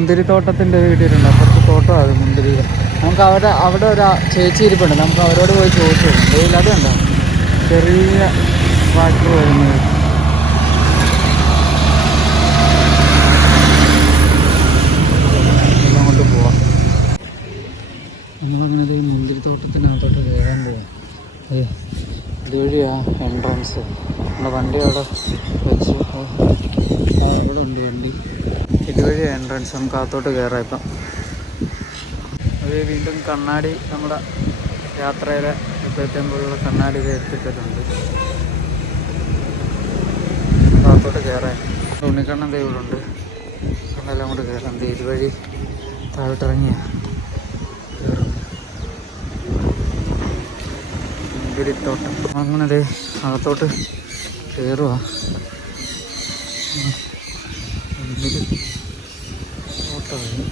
മുന്തിരിത്തോട്ടത്തിൻ്റെ video ഉണ്ട്. അപ്പുറത്ത് തോട്ടം അത് മുന്തിരി. നമുക്ക് അവിടെ ഒരു ചേച്ചി ഇരിപ്പുണ്ട്. നമുക്ക് അവരോട് പോയി ചോദിച്ചു വെയിൽ അതുണ്ടോ ചെറിയ വാട്ടർ വരുന്നത്. എല്ലാം കൊണ്ട് പോവാം. നമ്മളങ്ങനെ മുന്തിരിത്തോട്ടത്തിനകത്തോട്ട് കയറാൻ പോവാം. ഇതുവഴിയാ എൻട്രൻസ്. നമ്മുടെ വണ്ടി അവിടെ വെച്ച് അവിടെ ഉണ്ട് വണ്ടി. ഇതുവഴി എൻട്രൻസ്. നമുക്ക് അകത്തോട്ട് കയറാം. ഇപ്പം അത് വീണ്ടും കണ്ണാടി നമ്മുടെ യാത്രയിലെ എപ്പോഴത്തേം പോലുള്ള കണ്ണാടി എടുത്തിട്ടുണ്ട്. അകത്തോട്ട് കയറാൻ ഉണ്ണിക്കണ്ണൻ ദൈവമുണ്ട്. കണ്ണെല്ലാം കൂടെ കയറാം. ഇതുവഴി താഴോട്ടിറങ്ങിയ മുന്തിരിത്തോട്ടം. അങ്ങനെ അകത്തോട്ട് കയറുക. മുന്തിരി തോട്ടമായി.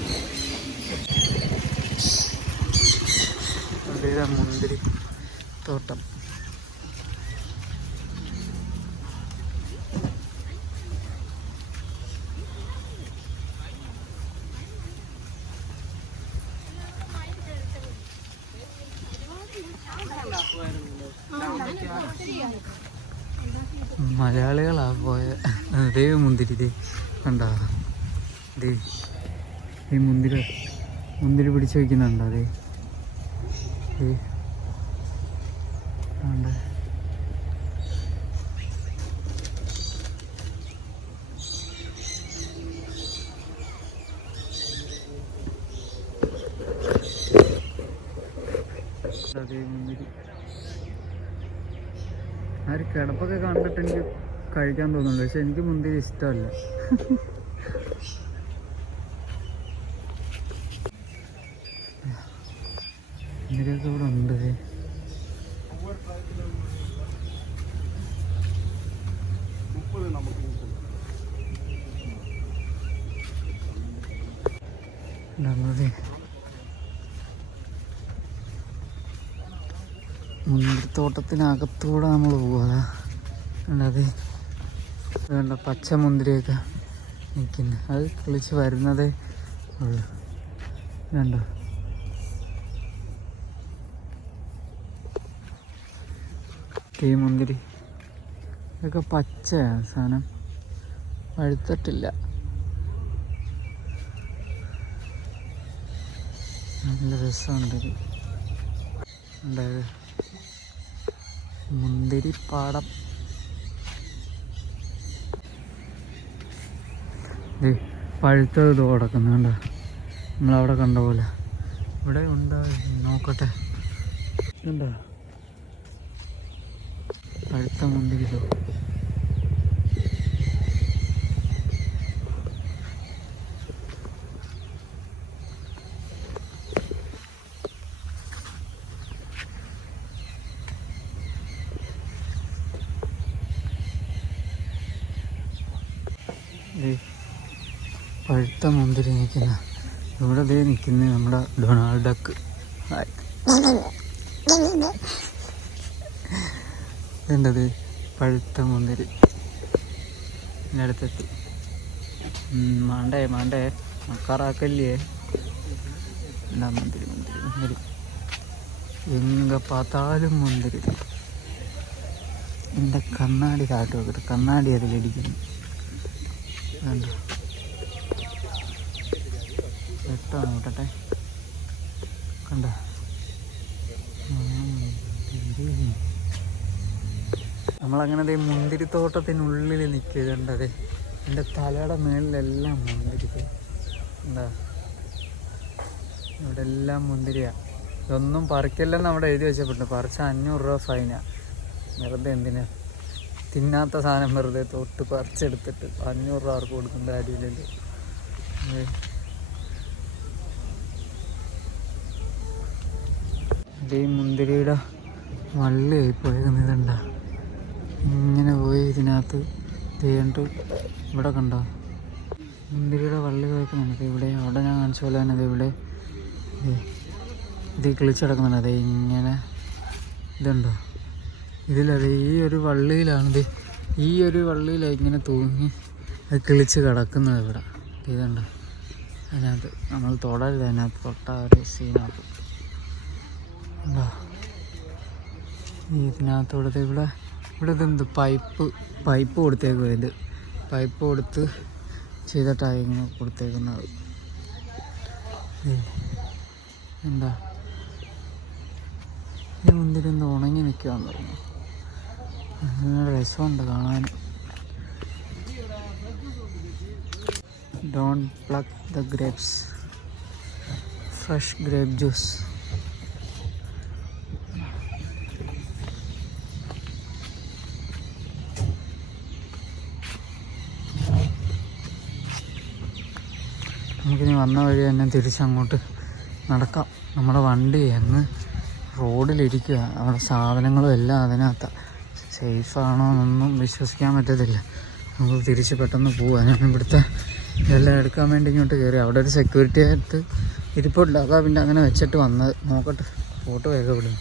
മുന്തിരി തോട്ടം. മലയാളികളാ പോയ അതേ മുന്തിരി. ഇത് കണ്ടോ? ഇത് ഈ മുന്തിരി പിടിച്ചു വയ്ക്കുന്നുണ്ടോ? അതെ ഉണ്ട്. അതേ മുന്തിരി. ആ ഒരു കിടപ്പൊക്കെ കണ്ടിട്ട് എനിക്ക് കഴിക്കാൻ തോന്നുന്നുണ്ട്. പക്ഷെ എനിക്ക് മുന്തിരി ഇഷ്ടമല്ല. മുന്തിരിയൊക്കെ ഇവിടെ ഉണ്ട്. മുന്തിരിത്തോട്ടത്തിനകത്തൂടെ നമ്മൾ പോവാ. അത് വേണ്ട പച്ച മുന്തിരിയൊക്കെ നിൽക്കുന്നത്. അത് കിളിച്ച് വരുന്നതേ ഉള്ളു. വേണ്ട ഈ മുന്തിരി ഇതൊക്കെ പച്ചയാണ് സാധനം, പഴുത്തിട്ടില്ല. നല്ല രസമുണ്ട്. ഉണ്ടായത് മുന്തിരിപ്പാടം. പഴുത്തത് ഇത് കിടക്കുന്നു കണ്ടോ? നമ്മളവിടെ കണ്ട പോലെ ഇവിടെ ഉണ്ടാവും. നോക്കട്ടെ. കണ്ടോ പഴുത്ത മുന്തിരിതോ? പഴുത്ത മുന്തിരി നിൽക്കുന്ന ഇവിടെ നിൽക്കുന്നത് നമ്മുടെ ഡൊണാൾഡ് ഡക്ക്. ഇതുണ്ടത് പഴുത്ത മുന്തിരി. എൻ്റെ അടുത്തെത്തി. മാണ്ടേ മക്കാറാക്കല്ലേ? എന്താ മുന്തിരി എങ്ക പാത്താലും മുന്തിരി. എൻ്റെ കണ്ണാടി കാട്ട് വെക്കട്ടെ. കണ്ണാടി അതിലിടിക്കുന്നു. കണ്ടോ? വെട്ടാണ് വിട്ടട്ടെ. കണ്ടോ? നമ്മളങ്ങനെ മുന്തിരിത്തോട്ടത്തിനുള്ളിൽ നിൽക്കുന്നുണ്ടത്. എൻ്റെ തലയുടെ മേളിലെല്ലാം മുന്തിരി. എന്താ ഇവിടെ എല്ലാം മുന്തിരിയാണ്. ഇതൊന്നും പറിക്കല്ലെന്ന് അവിടെ എഴുതി വെച്ചപ്പെട്ടു. പറിച്ച 500 രൂപ ഫൈനാണ്. വെറുതെ എന്തിനാ തിന്നാത്ത സാധനം വെറുതെ തൊട്ട് പറിച്ചെടുത്തിട്ട് 500 രൂപ ആർക്ക് കൊടുക്കേണ്ട കാര്യമില്ലല്ലോ. ഈ മുന്തിരിയുടെ വള്ളിയായി പോയേക്കുന്നുണ്ട. ഇങ്ങനെ പോയി ഇതിനകത്ത് തേണ്ട് ഇവിടെ കണ്ടോ? മുന്തിരിയുടെ വള്ളി പോയേക്കുന്നുണ്ട്. ഇവിടെ അവിടെ ഞാൻ കാണിച്ച പോലെ തന്നെ ഇവിടെ ഇത് കിളിച്ചടക്കുന്നുണ്ട്. അതെ ഇങ്ങനെ ഇതുണ്ടോ? ഇതിലതെ ഈ ഒരു വള്ളിയിലാണിത്. ഈ ഒരു വള്ളിയിലാണ് ഇങ്ങനെ തൂങ്ങി അത് കിളിച്ച് കിടക്കുന്നത്. ഇവിടെ ഇതുണ്ടോ? അതിനകത്ത് നമ്മൾ തൊടരുത്, അതിനകത്ത് തൊട്ട ഒരു സീനാകും. എന്താ ഇതിനകത്തോടത്ത് ഇവിടെ ഇതെന്ത് പൈപ്പ് കൊടുത്തേക്കുക. ഇത് പൈപ്പ് കൊടുത്ത് ചെയ്തിട്ടായി ഇങ്ങനെ കൊടുത്തേക്കുന്നത്. എന്താ ഈ മുന്തിരിന്ന് ഉണങ്ങി നിൽക്കുകയെന്ന് പറഞ്ഞു. നല്ല രസമുണ്ട് കാണാൻ. Don't pluck the grapes, fresh grape juice. നമുക്കിനി വന്ന വഴി തന്നെ തിരിച്ചങ്ങോട്ട് നടക്കാം. നമ്മുടെ വണ്ടി അങ്ങ് റോഡിലിരിക്കുക, അവിടെ സാധനങ്ങളും എല്ലാം അതിനകത്താണ്. സേഫാണോ എന്നൊന്നും വിശ്വസിക്കാൻ പറ്റത്തില്ല. നമുക്ക് തിരിച്ച് പെട്ടെന്ന് പോവാം. ഞാൻ ഇവിടുത്തെ ഇതെല്ലാം എടുക്കാൻ വേണ്ടി ഇങ്ങോട്ട് കയറി. അവിടെ ഒരു സെക്യൂരിറ്റി ആയിട്ട് ഇരിപ്പുണ്ട്. അതാ പിന്നെ അങ്ങനെ വെച്ചിട്ട് വന്നത്. നോക്കട്ടെ, ഫോട്ടോ വേഗം വിടുന്നു.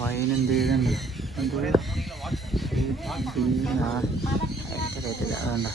വൈനും വീഴുണ്ട്. അറിയത്തില്ല, അതുകൊണ്ടാ.